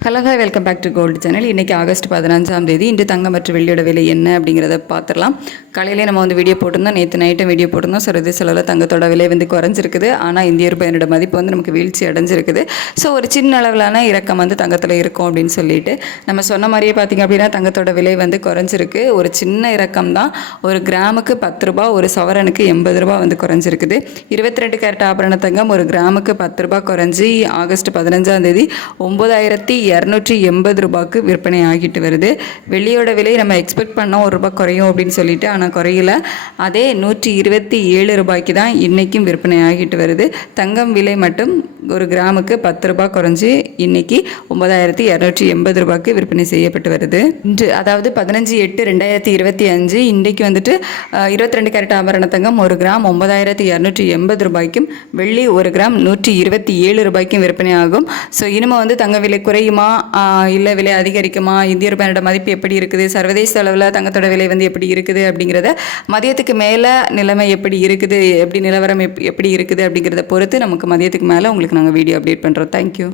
Hello hi, welcome back to gold channel. இன்றைக்கி August 15ஆம் தேதி. இன்று தங்கம் மற்றும் வெள்ளியோட விலை என்ன அப்படிங்கிறத பார்த்துடலாம். காலையிலே நம்ம வீடியோ போட்டிருந்தோம், நேற்று நைட்டும் வீடியோ போட்டிருந்தோம். சர்வதேச அளவில் தங்கத்தோட விலை குறைஞ்சிருக்குது. ஆனால் இந்திய ரூபாயோட மதிப்பு நமக்கு வீழ்ச்சி அடைஞ்சிருக்குது. ஸோ ஒரு சின்ன அளவிலான இறக்கம் தங்கத்தில் இருக்கும் அப்படின்னு சொல்லிட்டு நம்ம சொன்ன மாதிரியே பார்த்திங்க அப்படின்னா தங்கத்தோட விலை குறைஞ்சிருக்கு. ஒரு சின்ன இறக்கம் தான். ஒரு கிராமுக்கு 10 ரூபா, ஒரு சவரனுக்கு 80 ரூபா குறைஞ்சிருக்குது. 22 கேரட் ஆபரண தங்கம் ஒரு கிராமுக்கு 10 ரூபா குறைஞ்சி ஆகஸ்ட் 15ஆம் தேதி 9280 ரூபாய்க்கு விற்பனை ஆகிட்டு வருது. வெள்ளியோட விலை நம்ம எக்ஸ்பெக்ட் பண்ணோம் ஒரு ரூபாய் குறையும் அப்படின்னு சொல்லிட்டு, ஆனால் குறையல. அதே 127 ரூபாய்க்கு தான் இன்றைக்கும் விற்பனை ஆகிட்டு வருது. தங்கம் விலை மட்டும் ஒரு கிராமுக்கு 10 ரூபாய் குறைஞ்சி இன்னைக்கு 9280 ரூபாய்க்கு விற்பனை செய்யப்பட்டு வருது. இன்று அதாவது 15/8/2025 இன்றைக்கு 22 கேரட் ஆபரண தங்கம் ஒரு கிராம் 9280 ரூபாய்க்கும், வெள்ளி ஒரு கிராம் 127 ரூபாய்க்கும் விற்பனை ஆகும். ஸோ இனிமே தங்க விலை குறையுமா இல்லை விலை அதிகரிக்குமா, இந்திய ரூபாயோட மதிப்பு எப்படி இருக்குது, சர்வதேச அளவில் தங்கத்தோட விலை எப்படி இருக்குது அப்படிங்கிறத மதியத்துக்கு மேலே நிலைமை எப்படி இருக்குது, எப்படி நிலவரம் எப்படி இருக்குது அப்படிங்கிறத பொறுத்து நமக்கு மதியத்துக்கு மேலே உங்களுக்கு நாங்கள் வீடியோ அப்டேட் பண்ணுறோம். தேங்க்யூ.